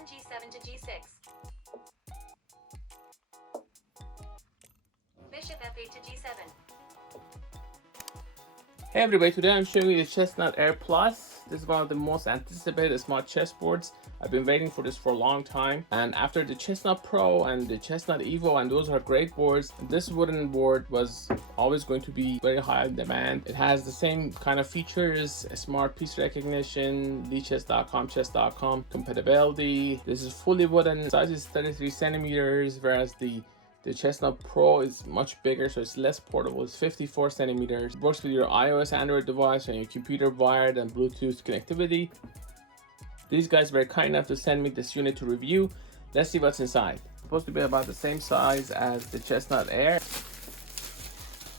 pawn g7 to g6. Bishop f8 to g7. Hey everybody, today I'm showing you the Chessnut Air Plus. This is one of the most anticipated smart chessboards. I've been waiting for this for a long time, and after the Chessnut Pro and the Chessnut Evo, and those are great boards, this wooden board was always going to be very high in demand. It has the same kind of features: smart piece recognition, LiChess.com, chess.com compatibility. This is fully wooden. Size is 33 centimeters, whereas the Chessnut Pro is much bigger, so it's less portable. It's 54 centimeters. It works with your iOS, Android device, and your computer wired and Bluetooth connectivity. These guys were kind enough to send me this unit to review. Let's see what's inside. It's supposed to be about the same size as the Chessnut Air.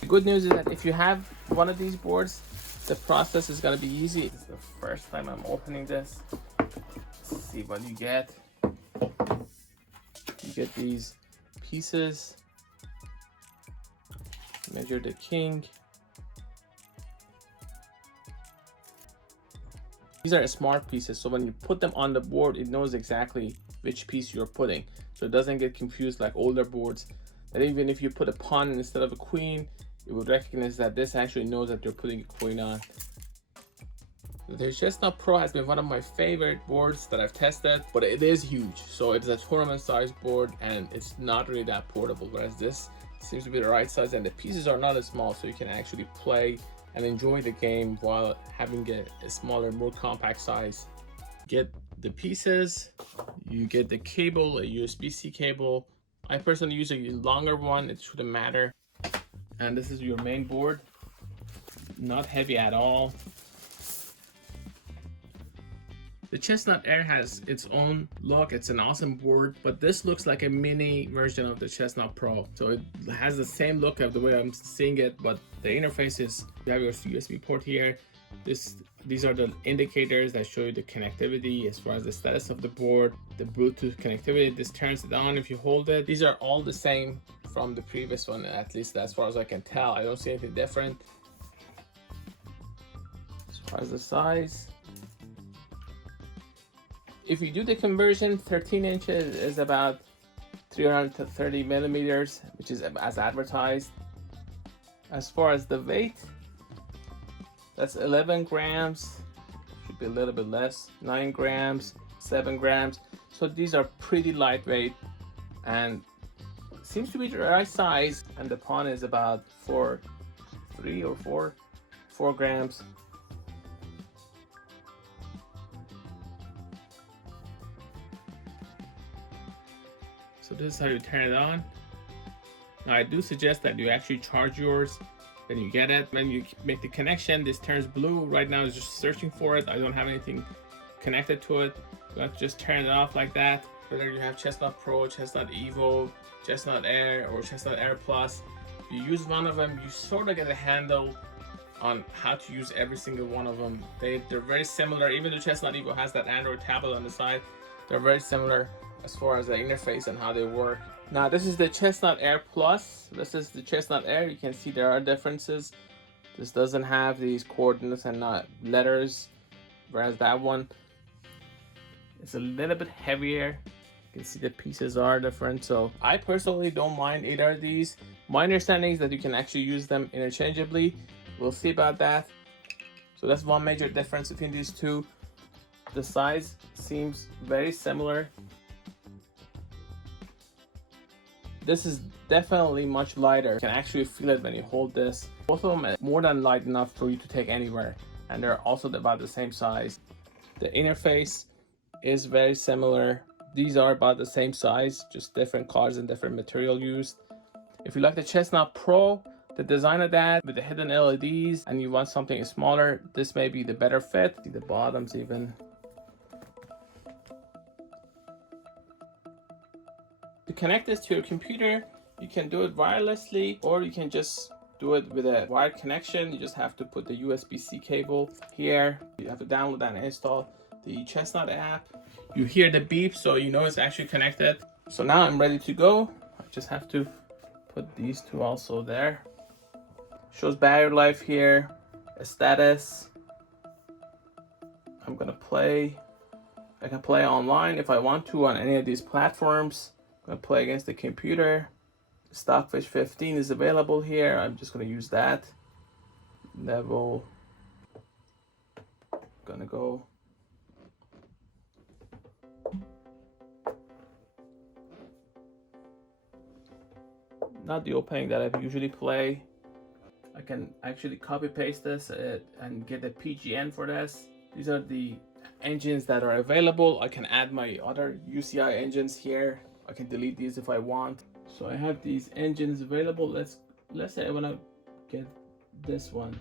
The good news is that if you have one of these boards, the process is going to be easy. This is the first time I'm opening this. Let's see what you get. You get these pieces. Measure the king. These are smart pieces, so when you put them on the board, it knows exactly which piece you're putting, so it doesn't get confused like older boards. And even if you put a pawn instead of a queen, it would recognize that this actually knows that you're putting a queen on. The Chessnut Pro has been one of my favorite boards that I've tested, but it is huge. So it's a tournament size board and it's not really that portable, whereas this seems to be the right size, and the pieces are not as small, so you can actually play and enjoy the game while having a smaller, more compact size. Get the pieces, you get the cable, a USB-C cable. I personally use a longer one, it shouldn't matter. And this is your main board, not heavy at all. The Chessnut Air has its own look. It's an awesome board, but this looks like a mini version of the Chessnut Pro. So it has the same look of the way I'm seeing it, but the interface is, you have your USB port here. These are the indicators that show you the connectivity as far as the status of the board, the Bluetooth connectivity. This turns it on if you hold it. These are all the same from the previous one, at least as far as I can tell. I don't see anything different. As far as the size, if you do the conversion, 13 inches is about 330 millimeters, which is as advertised. As far as the weight, that's 11 grams, should be a little bit less, 9 grams, 7 grams. So these are pretty lightweight and seems to be the right size. And the pawn is about 4 grams. So this is how you turn it on. Now I do suggest that you actually charge yours, then you get it. When you make the connection, this turns blue. Right now it's just searching for it. I don't have anything connected to it. Let's just turn it off like that. Whether you have Chessnut Pro, Chessnut Evo, Chessnut Air, or Chessnut Air Plus, if you use one of them, you sort of get a handle on how to use every single one of them. They're very similar. Even though Chessnut Evo has that Android tablet on the side, they're very similar as far as the interface and how they work. Now this is the Chessnut Air Plus. This is the Chessnut Air. You can see there are differences. This doesn't have these coordinates and not letters, whereas that one is a little bit heavier. You can see the pieces are different. So I personally don't mind either of these. My understanding is that you can actually use them interchangeably. We'll see about that. So that's one major difference between these two. The size seems very similar. This is definitely much lighter. You can actually feel it when you hold this. Both of them are more than light enough for you to take anywhere, and they're also about the same size. The interface is very similar. These are about the same size, just different colors and different material used. If you like the Chessnut Pro, the design of that with the hidden LEDs, and you want something smaller, this may be the better fit. See the bottoms even. To connect this to your computer, you can do it wirelessly, or you can just do it with a wired connection. You just have to put the USB-C cable here. You have to download and install the Chessnut app. You hear the beep, so you know it's actually connected. So now I'm ready to go. I just have to put these two also there. Shows battery life here, a status. I'm gonna play. I can play online if I want to on any of these platforms. I'm gonna play against the computer. Stockfish 15 is available here. I'm just gonna use that. Level, gonna go. Not the opening that I usually play. I can actually copy paste this and get a PGN for this. These are the engines that are available. I can add my other UCI engines here. I can delete these if I want. So I have these engines available. Let's say I want to get this one.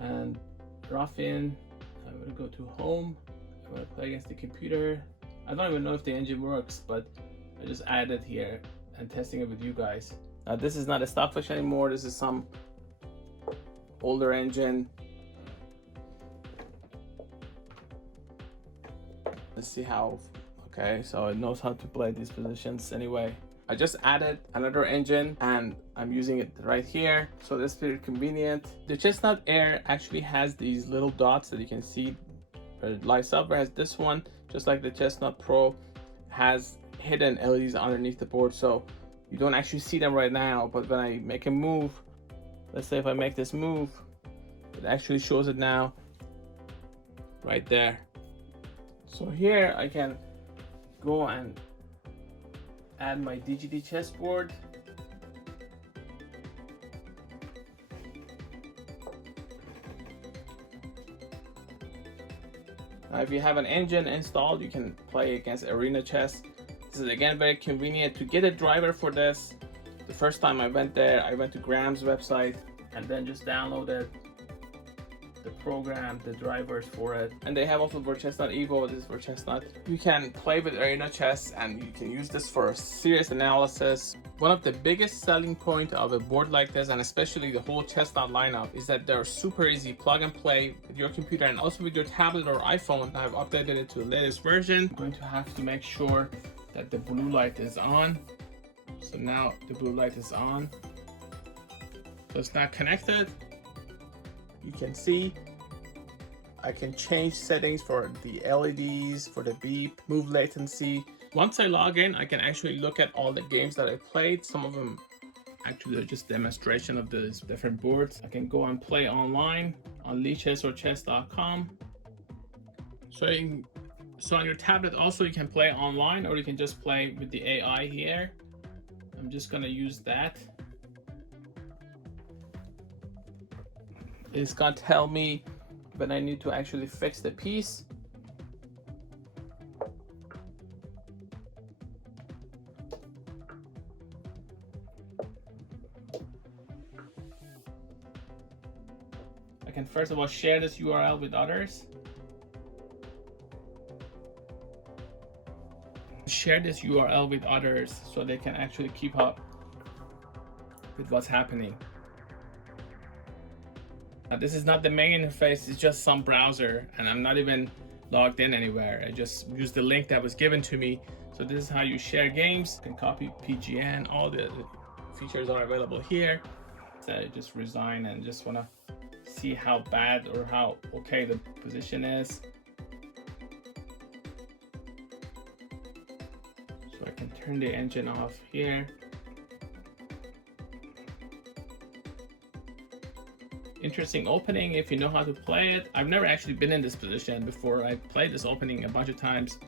And Ruffian, I'm gonna go to home. I want to play against the computer. I don't even know if the engine works, but I just added here and testing it with you guys. Now this is not a Stockfish anymore. This is some older engine. Let's see how, okay, so it knows how to play these positions anyway. I just added another engine and I'm using it right here. So that's pretty convenient. The Chessnut Air actually has these little dots that you can see. LiChess software has this one, just like the Chessnut Pro has hidden LEDs underneath the board, so you don't actually see them right now, but when I make a move, let's say if I make this move, it actually shows it now right there. So here I can go and add my DGD chessboard. Now if you have an engine installed, you can play against Arena Chess. This is again very convenient. To get a driver for this, the first time I went there, I went to Graham's website and then just downloaded the program, the drivers for it. And they have also for Chessnut Evo, this is for Chessnut. You can play with Arena Chess and you can use this for serious analysis. One of the biggest selling point of a board like this, and especially the whole Chessnut lineup, is that they're super easy plug and play with your computer and also with your tablet or iPhone. I've updated it to the latest version. I'm going to have to make sure that the blue light is on. So now the blue light is on. So it's not connected. You can see I can change settings for the LEDs, for the beep, move latency. Once I log in, I can actually look at all the games that I played. Some of them actually are just demonstration of the different boards. I can go and play online on LiChess or chess.com. So on your tablet also you can play online, or you can just play with the AI here. I'm just gonna use that. It's gonna tell me when I need to actually fix the piece. I can first of all share this URL with others. Share this URL with others so they can actually keep up with what's happening. Now, this is not the main interface, it's just some browser, and I'm not even logged in anywhere. I just used the link that was given to me. So this is how you share games. You can copy PGN, all the features are available here. So I just resign and just wanna see how bad or how okay the position is. So I can turn the engine off here. Interesting opening if you know how to play it. I've never actually been in this position before. I played this opening a bunch of times,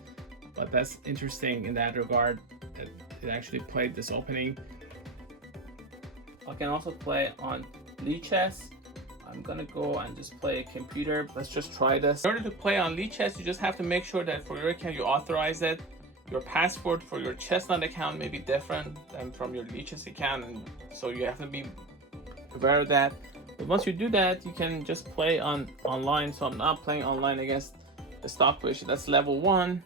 but that's interesting in that regard that it actually played this opening. I can also play on LiChess. I'm gonna go and just play a computer. Let's just try this. In order to play on LiChess, you just have to make sure that for your account you authorize it. Your password for your Chessnut account may be different than from your LiChess account, and so you have to be aware of that. But once you do that, you can just play online. So I'm not playing online against the Stockfish. That's level 1.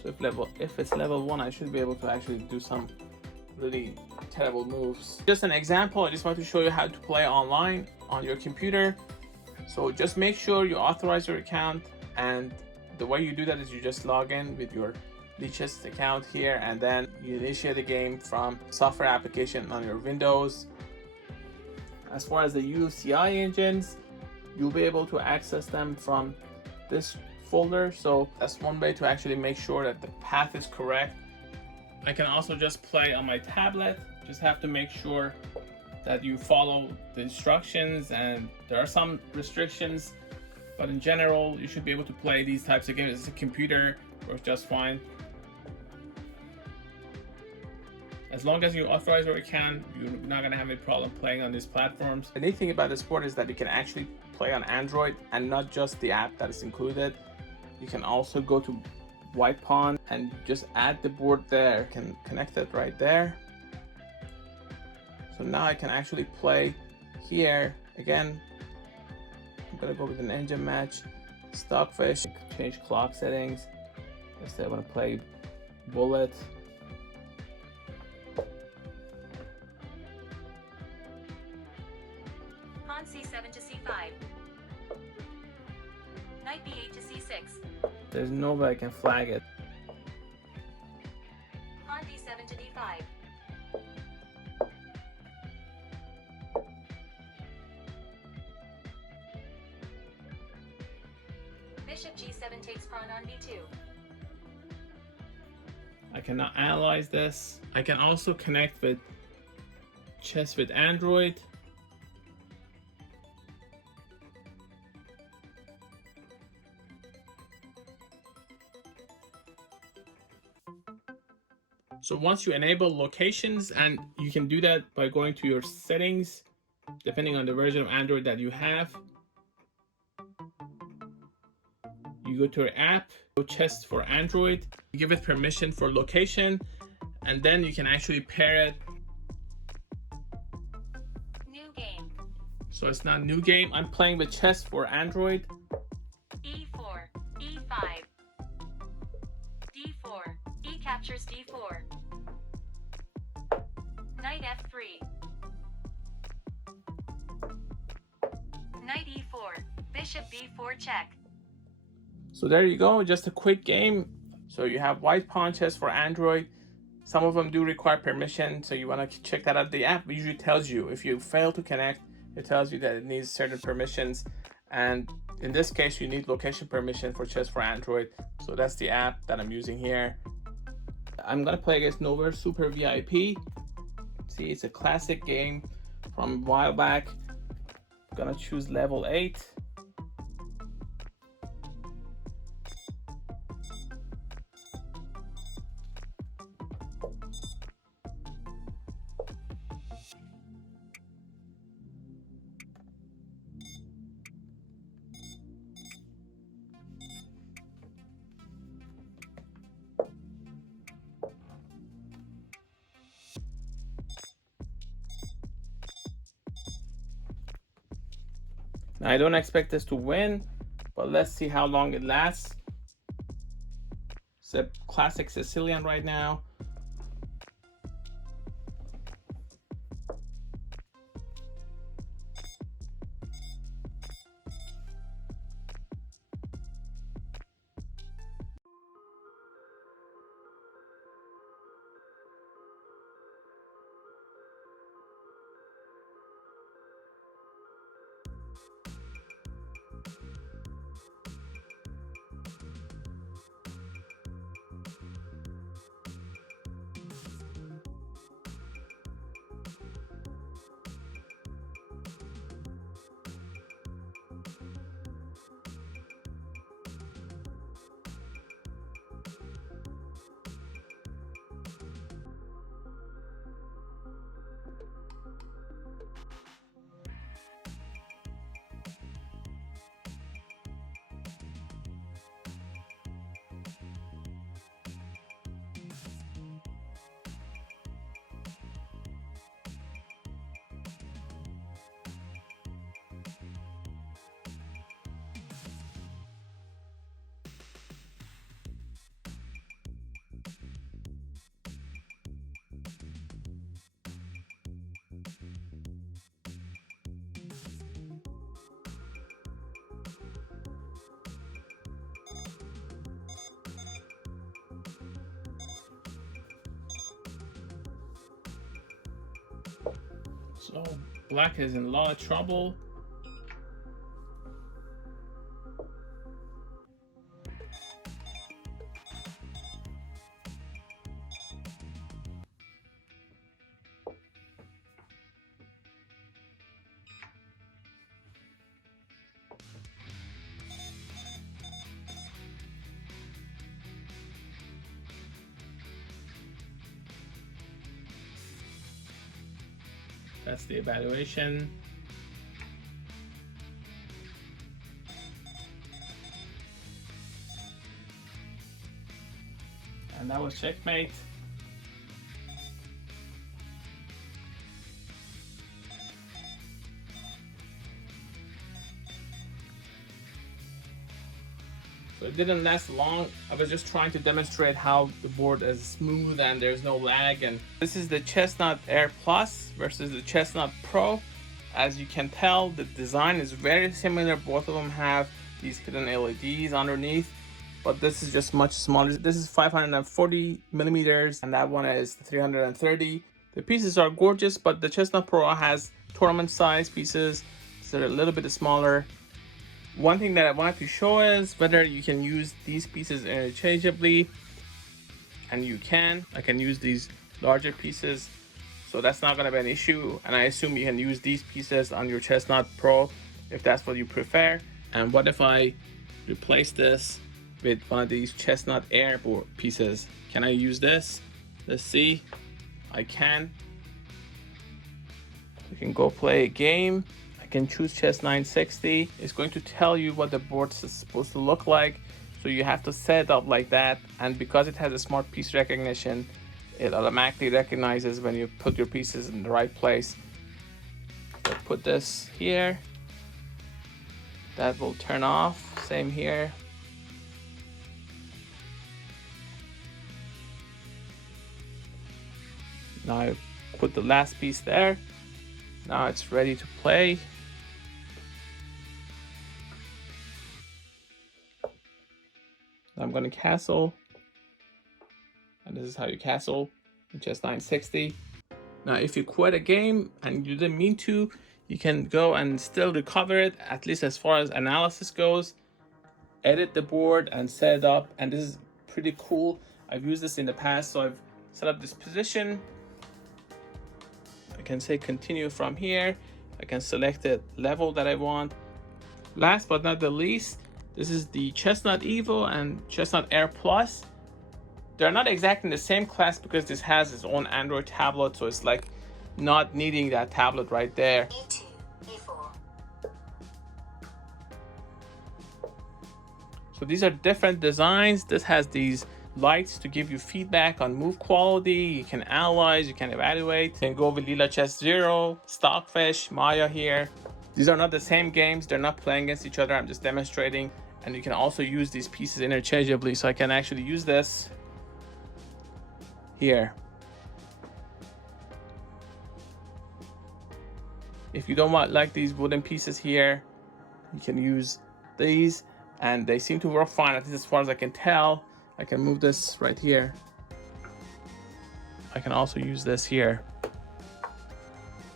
So if it's level 1, I should be able to actually do some really terrible moves. Just an example, I just want to show you how to play online on your computer. So just make sure you authorize your account, and the way you do that is you just log in with your LiChess account here, and then you initiate the game from software application on your Windows. As far as the UCI engines, you'll be able to access them from this folder. So that's one way to actually make sure that the path is correct. I can also just play on my tablet. Just have to make sure that you follow the instructions, and there are some restrictions, but in general you should be able to play these types of games. It's a computer, works just fine. As long as you authorize where you can, you're not gonna have any problem playing on these platforms. The neat thing about this board is that you can actually play on Android and not just the app that is included. You can also go to WhitePawn and just add the board there. You can connect it right there. So now I can actually play here. Again, I'm gonna go with an engine match, stockfish, change clock settings. Let's say I wanna play bullet. Pawn c7 to c5. Knight b8 to c6. There's no way I can flag it. Pawn d7 to d5. Bishop g7 takes pawn on b2. I cannot analyze this. I can also connect with Chess with Android. So once you enable locations, and you can do that by going to your settings, depending on the version of Android that you have. You go to your app, go Chess for Android, you give it permission for location, and then you can actually pair it. New game. So it's not new game. I'm playing with Chess for Android. e4, e5, d4, e captures d4. Knight f3. Knight e4, bishop b4 check. So there you go, just a quick game. So you have WhitePawn Chess for Android. Some of them do require permission, so you want to check that out. The app usually tells you if you fail to connect, it tells you that it needs certain permissions, and in this case you need location permission for Chess for Android. So that's the app that I'm using here. I'm gonna play against Novag Super VIP. See, it's a classic game from a while back. I'm gonna choose level 8. Now, I don't expect this to win, but let's see how long it lasts. It's a classic Sicilian right now. So black is in a lot of trouble. That's the evaluation. And that was checkmate. So it didn't last long. I was just trying to demonstrate how the board is smooth and there's no lag. And this is the Chessnut Air Plus versus the Chessnut Pro. As you can tell, the design is very similar. Both of them have these hidden LEDs underneath, but this is just much smaller. This is 540 millimeters and that one is 330. The pieces are gorgeous, but the Chessnut Pro has tournament size pieces, so they're a little bit smaller. One thing that I wanted to show is whether you can use these pieces interchangeably, and you can. I can use these larger pieces, so that's not going to be an issue, and I assume you can use these pieces on your Chessnut Pro if that's what you prefer. And what if I replace this with one of these Chessnut Air board pieces? Can I use this? Let's see. I can. We can go play a game. I can choose Chess 960. It's going to tell you what the board is supposed to look like, so you have to set it up like that. And because it has a smart piece recognition, it automatically recognizes when you put your pieces in the right place. So put this here, that will turn off. Same here. Now I put the last piece there. Now it's ready to play. I'm going to castle, and this is how you castle in Chess 960. Now if you quit a game and you didn't mean to, you can go and still recover it, at least as far as analysis goes. Edit the board and set it up, and this is pretty cool. I've used this in the past, so I've set up this position. I can say continue from here. I can select the level that I want. Last but not the least, this is the Chessnut Evo and Chessnut Air Plus. They're not exactly in the same class because this has its own Android tablet, so it's like not needing that tablet right there. E2, E4. So these are different designs. This has these lights to give you feedback on move quality. You can analyze, you can evaluate. You can go with LiChess 0, Stockfish, Maya here. These are not the same games. They're not playing against each other. I'm just demonstrating. And you can also use these pieces interchangeably. So I can actually use this here. If you don't want like these wooden pieces here, you can use these, and they seem to work fine, at least as far as I can tell. I can move this right here. I can also use this here.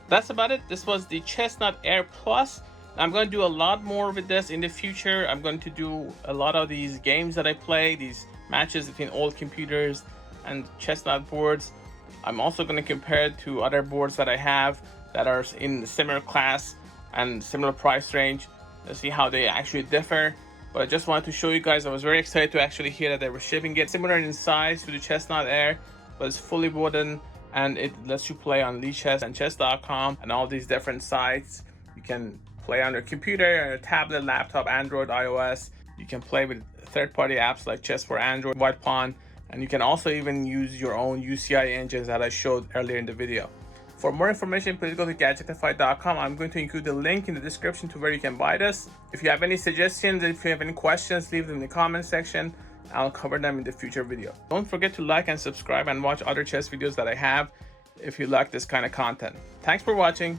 That's about it. This was the Chessnut Air Plus. I'm going to do a lot more with this in the future. I'm going to do a lot of these games that I play, these matches between old computers and Chessnut boards. I'm also going to compare it to other boards that I have that are in similar class and similar price range to see how they actually differ. But I just wanted to show you guys, I was very excited to actually hear that they were shipping it. Similar in size to the Chessnut Air, but it's fully wooden, and it lets you play on LiChess and chess.com and all these different sites. You can play on your computer, on your tablet, laptop, Android, iOS. You can play with third-party apps like Chess for Android, WhitePawn, and you can also even use your own UCI engines that I showed earlier in the video. For more information, please go to Gadgetify.com. I'm going to include the link in the description to where you can buy this. If you have any suggestions, if you have any questions, leave them in the comment section. I'll cover them in the future video. Don't forget to like and subscribe and watch other chess videos that I have if you like this kind of content. Thanks for watching.